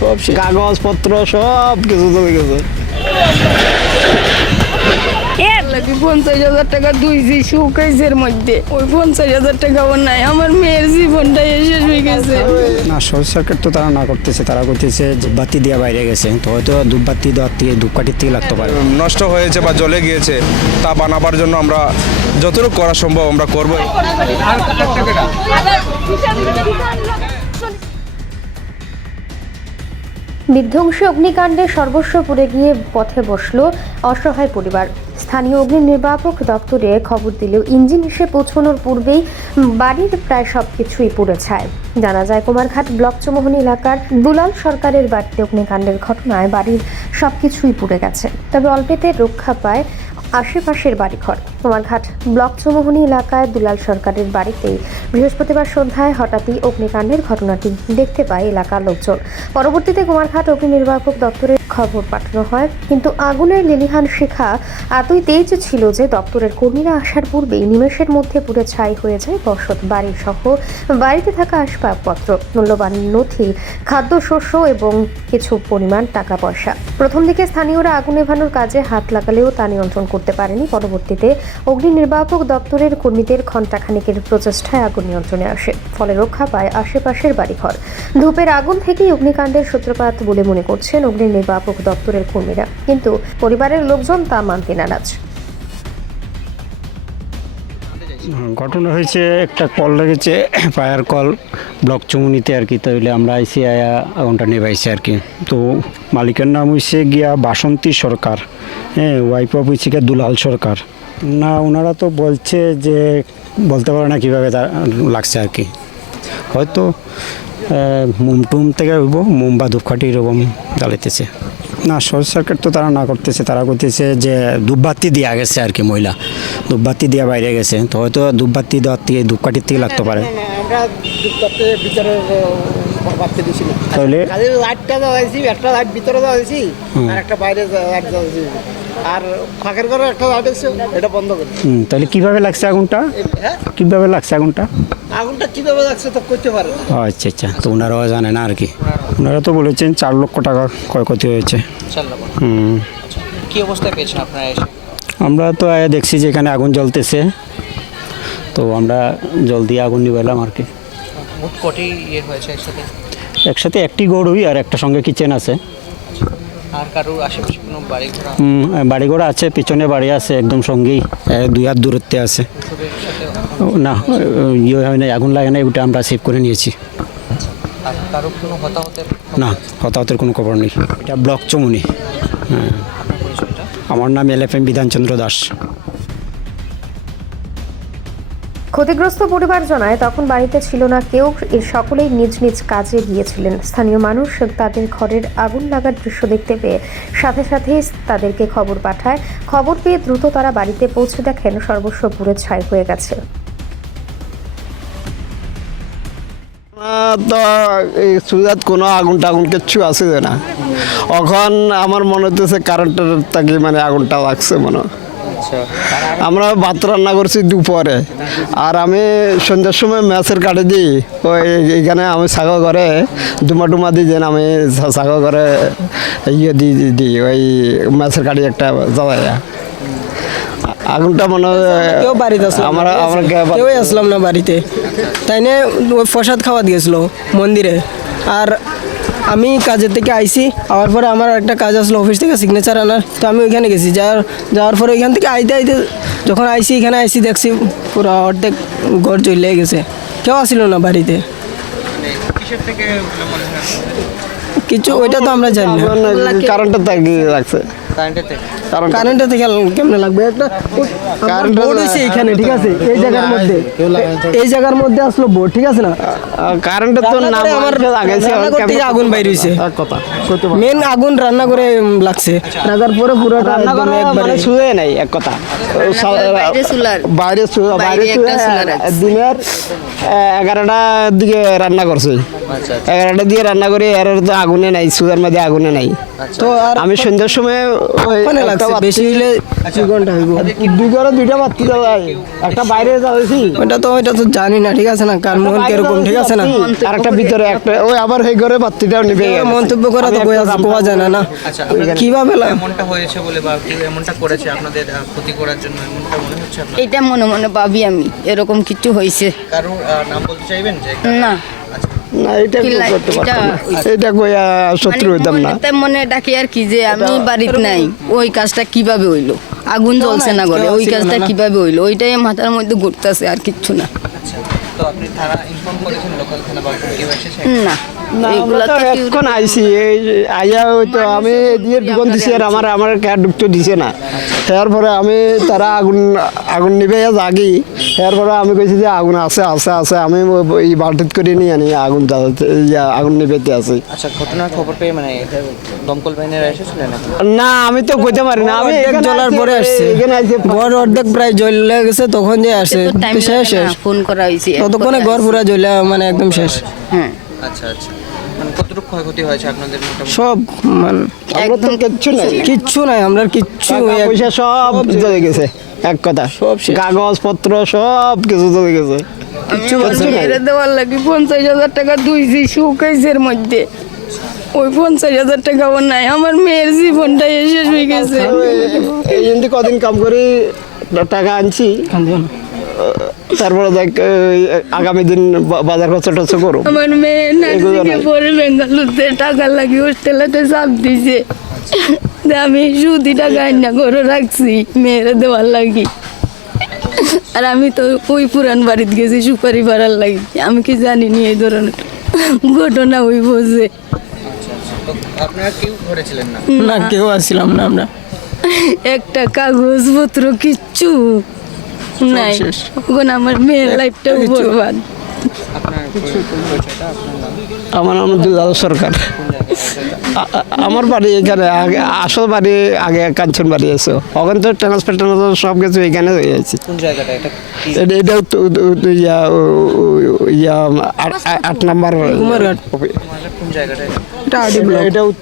সব কাগজপত্র সব কিছু চলে গেছে। লাগে পঞ্চাশ হাজার টাকা দুইছি শুকাইছের মধ্যে। ওই পঞ্চাশ হাজার টাকাও নাই আমার মেয়ের জীবনটাই শেষ হয়ে গেছে। না শর্ট সার্কিট তো তারা না করতেছে তারা করতেছে ধূপবাতি দিয়ে বাইরে গেছে তো হয়তো ধূপবাতি দেওয়ার থেকে ধূপকাঠির থেকে লাগতে পারে। নষ্ট হয়েছে বা জ্বলে গিয়েছে তা বানাবার জন্য আমরা যতটুকু করা সম্ভব আমরা করব। বিধ্বংসী অগ্নিকাণ্ডে সর্বস্ব পুড়ে গিয়ে পথে বসল অসহায় পরিবার। স্থানীয় অগ্নি নির্বাপক দপ্তরে খবর দিলেও ইঞ্জিন এসে পৌঁছানোর পূর্বেই বাড়ির প্রায় সবকিছুই পুড়ে ছায়। জানা যায়, কুমারঘাট ব্লক চৌমোহনী এলাকার দুলাল সরকারের বাড়িতে অগ্নিকাণ্ডের ঘটনায় বাড়ির সব কিছুই পুড়ে গেছে। তবে অল্পেতে রক্ষা পায় আশেপাশের বাড়িঘর। কুমারঘাট ব্লক চৌমোহনী এলাকায় দুলাল সরকারের বাড়িতেই বৃহস্পতিবার সন্ধ্যায় হঠাৎই অগ্নিকাণ্ডের ঘটনাটি দেখতে পায় এলাকার লোকজন। পরবর্তীতে কুমারঘাট অগ্নি নির্বাপক দপ্তরে খবর পাঠানো হয়। কিন্তু আগুনের লিলিহান শিখা এতই তেজ ছিল যে দপ্তরের কর্মীরা আসার পূর্বেই নিমেষের মধ্যে পুরো ছাই হয়ে যায় বসত বাড়ি সহ বাড়িতে থাকা আসবাবপত্র। মূল্যবান নথি, খাদ্যশস্য এবং কিছু পরিমাণ টাকা পয়সা প্রথম দিকে স্থানীয়রা আগুন নেভানোর কাজে হাত লাগালেও তা নিয়ন্ত্রণ করতে পারেনি। পরবর্তীতে অগ্নি নির্বাপক দপ্তরের কর্মীদের ঘণ্টাখানেকের প্রচেষ্টায় আগুন নিয়ন্ত্রণে আসে, ফলে রক্ষা পায় আশেপাশের বাড়িঘর। ধূপের আগুন থেকেই অগ্নিকাণ্ডের সূত্রপাত বলে মনে করছেন অগ্নি নির্বাপক দপ্তরের কর্মীরা। কিন্তু পরিবারের লোকজন তা মানতে নারাজ। ঘটনা হয়েছে, একটা কল লেগেছে, ফায়ার কল, ব্লক চমুনিতে আর কি। তাহলে আমরা আইসি, আয়া আগুনটা নেবাইছি আর কি। তো মালিকের নাম হয়েছে গিয়া বাসন্তী সরকার হ্যাঁ ওয়াইফ অফ হয়েছে গিয়া দুলাল সরকার। না ওনারা তো বলছে যে বলতে পারে না কীভাবে তার লাগছে আর কি। হয়তো আহ, মোম টুম থেকে হইব মোম বা ধূপকাঠি এরকম জ্বালাইতেছে। না শর্ট সার্কিট তো তারা না করতেছে তারা করতেছে যে ধূপবাতি দেওয়া গেছে আর কি মহিলা। ধূপবাতি দেওয়া বাইরে গেছে তো হয়তো ধূপবাতি দেওয়ার থেকে ধূপকাঠির থেকে লাগতে পারে। তাহলে? লাইটটা জ্বালাইছি একটা লাইট ভিতরে জ্বালাইছি আর একটা বাইরে আর ফাঁকের ঘরে একটা লাইট আছে এটা বন্ধ করে হুম, তাহলে কীভাবে লাগছে আগুনটা? হ্যাঁ? কীভাবে লাগছে আগুনটা? আগুনটা কীভাবে লাগছে তো করতে পারে আচ্ছা আচ্ছা তো ওনারাও জানে না আর কি। ওনারা তো বলেছেন চার লক্ষ টাকা ক্ষয়ক্ষতি হয়েছে। হুম। কি অবস্থায় পেয়েছেন আপনারা এসে? আমরা তো দেখছি যে এখানে আগুন জ্বলতেছে। তো আমরা জল দিয়ে আগুন নিবেলাম আর কি। মোট কটি ইয়ে হয়েছে একসাথে? একসাথে একটি গরুই আর একটা সঙ্গে কিচেন আছে। আর কারোর আশেপাশে কোনো বাড়ি ঘোড়া বাড়ি ঘোড়া আছে পিছনে বাড়ি আছে একদম সঙ্গেই। দুই হাত দূরত্বে আছে। ও, না ইয়ে হয় না আগুন লাগে না ওটা আমরা সেভ করে নিয়েছি। না হতাহতের কোনো খবর নেই। এটা ব্লক চমুনি। হ্যাঁ আমার নাম L F M Bidhanchandra Das. ক্ষতিগ্রস্ত পরিবার জানায়, তখন বাড়িতে ছিল না কেউ এর সকলেই নিজ নিজ কাজে গিয়েছিলেন। স্থানীয় মানুষ তাদের ঘরের আগুন লাগার দৃশ্য দেখতে পেয়ে সাথে সাথে তাদেরকে খবর পাঠায়। খবর পেয়ে দ্রুত তারা বাড়িতে পৌঁছে দেখেন, সর্বস্ব পুরে ছাই হয়ে গেছে। তো এই সুবিধাত কোনো আগুন টাগুন কিচ্ছু যে না। এখন আমার মনে হতেছে কারেন্টের তাকে মানে আগুনটা লাগছে মনে হয়। আমরা ভাত রান্না করছি দুপুরে। আর আমি সন্ধ্যার সময় ম্যাচের কাটে দিই। ওই এখানে আমি ছাগল করে ডুমা ডুমা দিই যেন আমি ছাগল করে ইয়ে দিই দিই। ওই ম্যাচের কাটি একটা জ্বালাই আগুনটা মনে হয় কেউ বাড়িতে আসলাম আমার না, আমার আসলাম না বাড়িতে। তাই নিয়ে ওই প্রসাদ খাওয়া দিয়েছিল মন্দিরে। আর আমি কাজের থেকে আইসি আওয়ার পরে আমার একটা কাজ আসলো অফিস থেকে সিগনেচার আনার। তো আমি ওইখানে গেছি যাওয়ার যাওয়ার পরে ওইখান থেকে আইতে আইতে যখন আইসি এখানে আইসি দেখছি পুরো অর্ধেক ঘর চলে গেছে। কেউ আসিল না বাড়িতে। কিছু ওইটা তো আমরা জানি না। কারণটা লাগছে। কারেন্টের কারণ কারেন্টের থেকে। কেমনে লাগবে? একটা বোর্ড হয়েছে এইখানে ঠিক আছে? এই জায়গার মধ্যে। এই জায়গার মধ্যে আসলো বোর্ড ঠিক আছে না? কারেন্টের তো নাম আমার লাগাইছে রান্না করতে গিয়ে আগুন বাইর হইছে। কথা মেন আগুন রান্না করে লাগছে। লাগার পরে পুরোটা একদম একবারে মানে শুয়ে নাই এক কথা। বাইরে বাইরে শুয়ে বাইরে বাইরে একটা চুলা শুয়ে রাখছে। দিনের এগারোটার দিকে রান্না করছে। আচ্ছা এগারোটার দিকে রান্না করে এর তো আগুনে নাই সুগার মধ্যে আগুনে নাই। তো আমি সন্ধ্যার সময় ওখানে লাগছে বেশি হইলে দুই ঘণ্টা হইব। দুই ঘরে দুইটা বাতি দেওয়া একটা বাইরে যাচ্ছি ওইটা তো ওইটা তো জানি না ঠিক আছে না? কার মন কীরকম ঠিক আছে না? আর একটা ভিতরে একটা ওই আবার সেই ঘরে বাতিটাও নিবে। এবার মন্তব্য করা তো আমি একটা কোয়া- কোয়া যায় না না? আচ্ছা কীভাবে এমনটা হয়েছে বলে বা এমনটা করেছে আপনাদের ক্ষতি করার জন্য এমনটা মনে হচ্ছে এটা মনে মনে ভাবি আমি এরকম কিছু হয়েছে। কারও নাম বলতে চাইবেন যে না। না এটা করতে পারতাম এটা- এটা কইয়া শত্রু হইতাম না। মনে- মনে ডাকি আর কি যে আমি বাড়িতে নাই ওই কাজটা কীভাবে হইল? আগুন জ্বলছে না ঘরে ওই কাজটা কীভাবে হইল? ওইটাই মাথার মধ্যে ঘুরতেছে আর কিচ্ছু না। আচ্ছা না এখন এই আইয়া হয়তো আমি দিয়ে দোকান দিছি আর আমার আমার কার ঢুকতে দিছে না। এরপরে আমি তারা আগুন আগুন নিবে জাগি। এরপরে আমি কইছি যে আগুন আছে আছে আছে। আমি এই বাল্টিত করে নিয়ে আনি আগুন জ্বালাতে ইয়া, আগুন নিবেতে আছে। আচ্ছা ঘটনার খবর পেয়ে মানে দমকল বাহিনীরা এসেছিলেন? না আমি তো কইতে পারি না। আমি জ্বলার পরে আসছে। এখানে আইছি ঘর অর্ধেক প্রায় জ্বলে গেছে তখন যে আসে তো শেষ শেষ। ফোন করা হয়েছে ততক্ষণে ঘর পুরা জ্বলে মানে একদম শেষ। হ্যাঁ। আচ্ছা আচ্ছা। কতটুকু ক্ষয়ক্ষতি হয়েছে আপনাদের মোটামুটি? সব মানে আমরা তো কিচ্ছু নাই। কিচ্ছু নাই আমরা কিচ্ছু পয়সা সব চলে গেছে এক কথা। সব। কাগজপত্র সব কিছু চলে গেছে। দেওয়ার লাগি পঞ্চাশ হাজার টাকা দুইছি শুকাইছের মধ্যে। ওই পঞ্চাশ হাজার টাকাও নাই। আমার মেয়ের জীবনটাই শেষ হয়ে গেছে। এই জন্য কদিন কাম করে টাকা আনছি। তারপরে দেখ আগামী দিন বাজার খরচা টরচা করো আমার মেয়ে নার্সিংয়ে। পরে বেঙ্গালুরুতে টাকা লাগি হোস্টেলেতে চাপ দিছে। আমি সুদি টাকা আইনা করে রাখছি মেয়েরে দেওয়ার লাগি। আর আমি তো ওই পুরান বাড়িতে গেছি সুপারি ভাড়ার লাগি। আমি কি জানি নি এই ধরনের ঘটনা ওই বোঝে কেউ না? না কেউ আসছিলাম না আমরা। একটা কাগজপত্র কিচ্ছু নাই। এখন আমার মেয়ের লাইফটাও কিচ্ছু। বরবাদ। আমার নাম দুলাল সরকার। আমার বাড়ি এখানে আগে আসল বাড়ি আগে কাঞ্চন বাড়ি আছে। ওখানে তো ট্রান্সফার ট্রান্সফার সব কিছু এখানে হয়ে যাচ্ছে এটা? ইয়া ইয়া আট- নাম্বার এটাও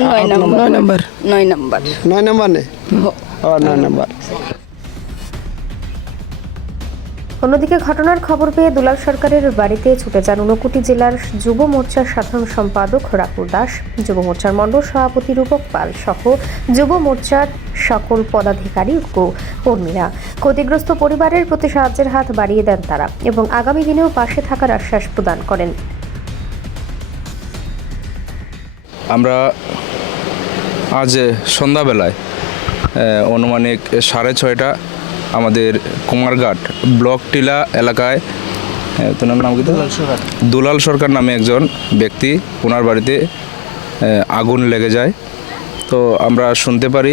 নয় নাম্বার নয় নাম্বার। নয় নাম্বার। নয় নাম্বার নেই ও নয় নাম্বার। অন্যদিকে ঘটনার খবর পেয়ে দুলাল সরকারের বাড়িতে ছুটে যান ঊনকোটি জেলার যুব মোর্চার সাধারণ সম্পাদক রাকুল দাস। যুব মোর্চার মণ্ডল সভাপতি রূপক পাল সহ যুব মোর্চার সকল পদাধিকারী ও কর্মীরা ক্ষতিগ্রস্ত পরিবারের প্রতি সাহায্যের হাত বাড়িয়ে দেন তারা এবং আগামী দিনেও পাশে থাকার আশ্বাস প্রদান করেন। আমরা আজ সন্ধ্যাবেলায় অনুমানিক সাড়ে ছয়টা আমাদের কুমারঘাট ব্লক টিলা এলাকায় তোমার নাম কি? দুলাল সরকার। নামে একজন ব্যক্তি ওনার বাড়িতে আগুন লেগে যায়। তো আমরা শুনতে পারি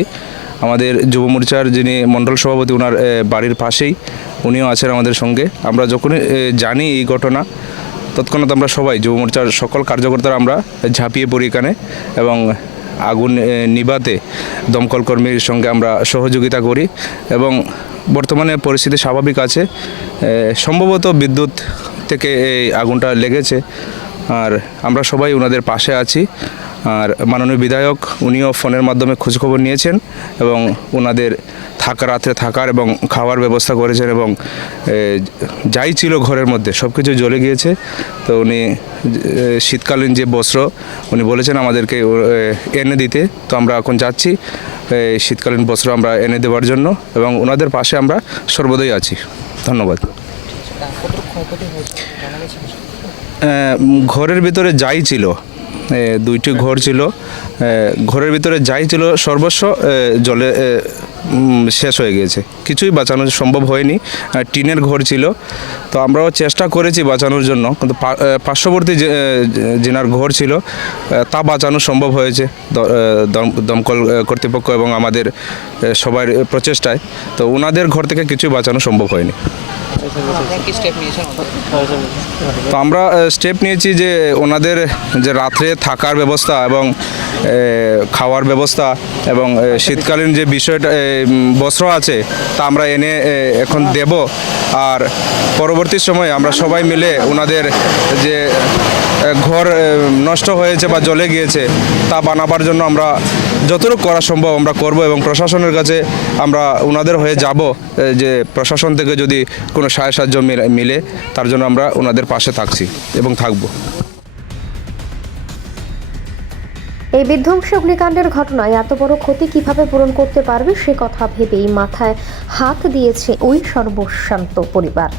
আমাদের যুব মোর্চার যিনি মণ্ডল সভাপতি ওনার বাড়ির পাশেই উনিও আছেন আমাদের সঙ্গে। আমরা যখনই জানি এই ঘটনা তৎক্ষণাৎ আমরা সবাই যুব মোর্চার সকল কার্যকর্তারা আমরা ঝাঁপিয়ে পড়ি এখানে এবং আগুন নিবাতে দমকল কর্মীর সঙ্গে আমরা সহযোগিতা করি এবং বর্তমানে পরিস্থিতি স্বাভাবিক আছে। সম্ভবত বিদ্যুৎ থেকে এই আগুনটা লেগেছে। আর আমরা সবাই ওনাদের পাশে আছি। আর মাননীয় বিধায়ক উনিও ফোনের মাধ্যমে খোঁজখবর নিয়েছেন এবং ওনাদের থাকা রাত্রে থাকার এবং খাওয়ার ব্যবস্থা করেছেন এবং যাই ছিল ঘরের মধ্যে সব কিছু জ্বলে গিয়েছে। তো উনি শীতকালীন যে বস্ত্র, উনি বলেছেন আমাদেরকে এনে দিতে। তো আমরা এখন যাচ্ছি। শীতকালীন বস্ত্র আমরা এনে দেওয়ার জন্য এবং ওনাদের পাশে আমরা সর্বদাই আছি। ধন্যবাদ। ঘরের ভিতরে যাই ছিল দুইটি ঘর ছিল। ঘরের ভিতরে যাই ছিল সর্বস্ব জলে শেষ হয়ে গিয়েছে। কিছুই বাঁচানো সম্ভব হয়নি। টিনের ঘর ছিল। তো আমরাও চেষ্টা করেছি বাঁচানোর জন্য। কিন্তু পার্শ্ববর্তী যে যেনার ঘর ছিল তা বাঁচানো সম্ভব হয়েছে দমকল কর্তৃপক্ষ এবং আমাদের সবার প্রচেষ্টায়। তো ওনাদের ঘর থেকে কিছুই বাঁচানো সম্ভব হয়নি। তো আমরা স্টেপ নিয়েছি যে ওনাদের যে রাত্রে থাকার ব্যবস্থা এবং খাওয়ার ব্যবস্থা এবং শীতকালীন যে বিষয়টা বস্ত্র আছে, তা আমরা এনে এখন দেব। আর পরবর্তী সময়ে আমরা সবাই মিলে ওনাদের যে ঘর নষ্ট হয়েছে বা জলে গিয়েছে, তা বানাবার জন্য আমরা যতটুকু করা সম্ভব আমরা করব এবং প্রশাসনের কাছে আমরা ওনাদের হয়ে যাব যে প্রশাসন থেকে যদি কোনো সাহায্য সাহায্য মিলে- তার জন্য আমরা ওনাদের পাশে থাকছি এবং থাকব। এই বিধ্বংসী অগ্নিকাণ্ডের ঘটনায় এত বড় ক্ষতি কীভাবে পূরণ করতে পারবে সে কথা ভেবেই মাথায় হাত দিয়েছে ওই সর্বশান্ত পরিবার।